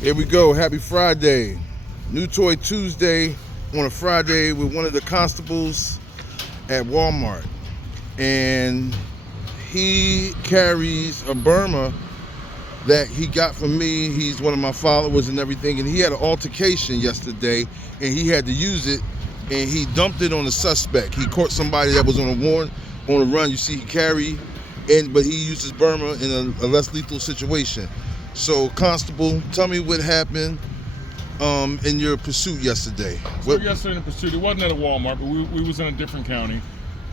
Here we go. Happy Friday. New Toy Tuesday on a Friday with one of the constables at Walmart. And he carries a Burma that he got from me. He's one of my followers and everything. And he had an altercation yesterday and he had to use it and he dumped it on the suspect. He caught somebody that was on a warrant, on a run. You see he carried, but he used his Burma in a less lethal situation. So, Constable, tell me what happened in your pursuit yesterday. So yesterday in the pursuit, it wasn't at a Walmart, but we was in a different county.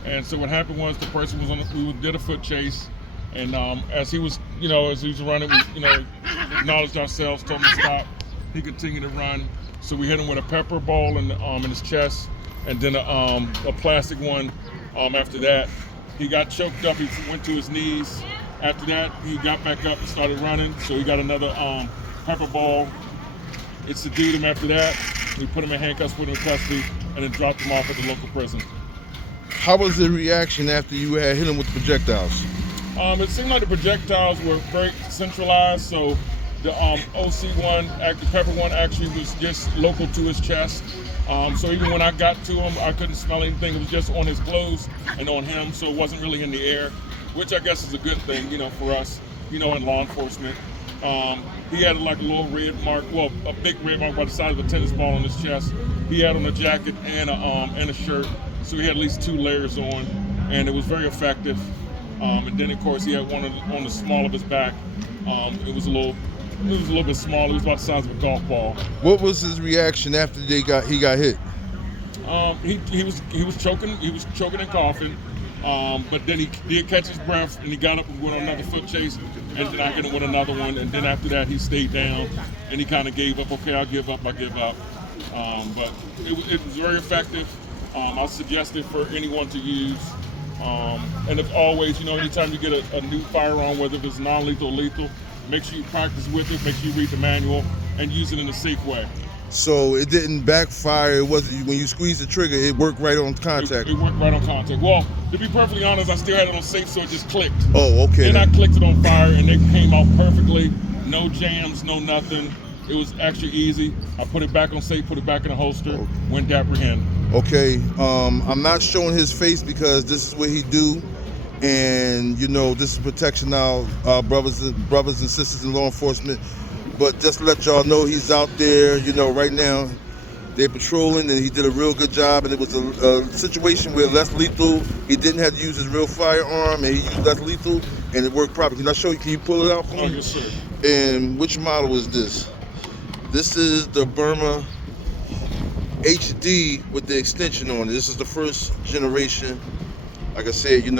And so what happened was the person was we did a foot chase, and as he was running, we acknowledged ourselves, told him to stop. He continued to run, so we hit him with a pepper ball in his chest, and then a plastic one. After that, he got choked up. He went to his knees. After that, he got back up and started running, so he got another pepper ball. It subdued him after that. We put him in handcuffs, put him in custody, and then dropped him off at the local prison. How was the reaction after you had hit him with the projectiles? It seemed like the projectiles were very centralized, so the OC1, the pepper one, actually was just local to his chest. So even when I got to him, I couldn't smell anything. It was just on his clothes and on him, so it wasn't really in the air, which I guess is a good thing, for us, in law enforcement. He had like a little red mark, well, a big red mark by the side of a tennis ball on his chest. He had on a jacket and a shirt, so he had at least 2 layers on, and it was very effective. And then of course he had one on the small of his back. It was a little bit small. It was about the size of a golf ball. What was his reaction after he got hit? He was choking. He was choking and coughing. But then he did catch his breath, and he got up and went on another foot chase, and then I hit him with another one, and then after that he stayed down, and he kind of gave up. Okay, I'll give up. But it was very effective. I suggest it for anyone to use. And as always, anytime you get a new firearm, whether it's non-lethal or lethal, make sure you practice with it, make sure you read the manual, and use it in a safe way. So it didn't backfire. It wasn't when you squeezed the trigger. It worked right on contact. It worked right on contact. Well, to be perfectly honest, I still had it on safe, so it just clicked. Oh, okay. Then I clicked it on fire, and it came out perfectly. No jams, no nothing. It was actually easy. I put it back on safe, put it back in the holster, went to apprehend. Okay. I'm not showing his face because this is what he do, and this is protection now, brothers and sisters in law enforcement. But just to let y'all know, he's out there, right now. They're patrolling, and he did a real good job. And it was a situation where less lethal. He didn't have to use his real firearm, and he used less lethal, and it worked properly. Can I show you? Can you pull it out for me? Oh, yes, sir. And which model is this? This is the Burma HD with the extension on it. This is the first generation. Like I said, and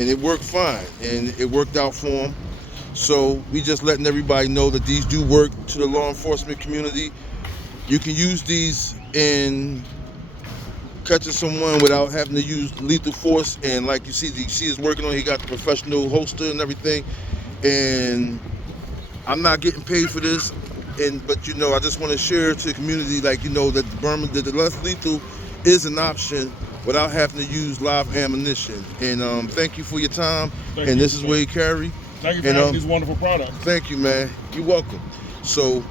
it worked fine, and it worked out for him. So we just letting everybody know that these do work to the law enforcement community. You can use these in catching someone without having to use lethal force. And like you see is working on. He got the professional holster and everything. And I'm not getting paid for this. But I just want to share to the community, that the less lethal is an option without having to use live ammunition. And thank you for your time. And this is where you carry. Thank you for having these wonderful products. Thank you, man. You're welcome. So,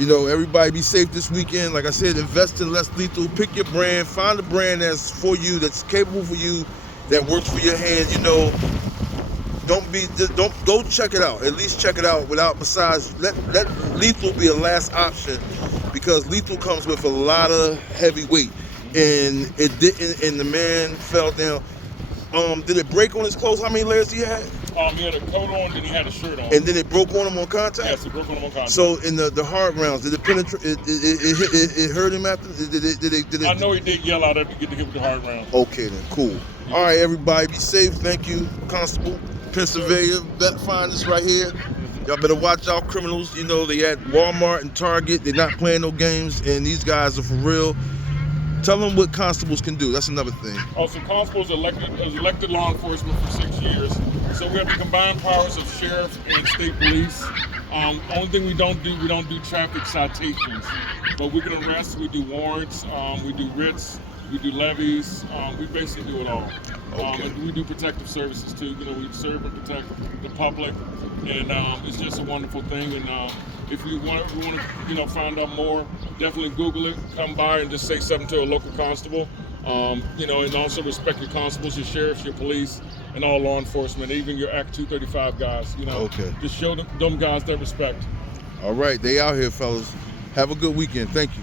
everybody be safe this weekend. Like I said, invest in less lethal. Pick your brand. Find a brand that's for you, that's capable for you, that works for your hands. Don't go check it out. At least check it out besides let lethal be a last option, because lethal comes with a lot of heavy weight, and it didn't. And the man fell down. Did it break on his clothes? How many layers he had? He had a coat on, then he had a shirt on. And then it broke on him on contact? Yes, it broke on him on contact. So in the hard rounds, did it penetrate? It hurt him after? Did it? I know he did yell out after getting hit with the hard rounds. Okay then, cool. Yeah. All right, everybody, be safe. Thank you, Constable. Pennsylvania, better find this right here. Y'all better watch out, criminals. They at Walmart and Target. They're not playing no games, and these guys are for real. Tell them what constables can do. That's another thing. Also, constables elected law enforcement for 6 years. So we have the combined powers of sheriff and state police. Only thing we don't do traffic citations. But we can arrest, we do warrants, we do writs, We do levies. We basically do it all. Okay. And we do protective services too. You know, we serve and protect the public, and it's just a wonderful thing. And if you want to, you know, find out more, definitely Google it. Come by and just say something to a local constable. You know, and also respect your constables, your sheriffs, your police, and all law enforcement, even your Act 235 guys. You know, Okay. just show them guys that respect. All right, they out here, fellas. Have a good weekend. Thank you.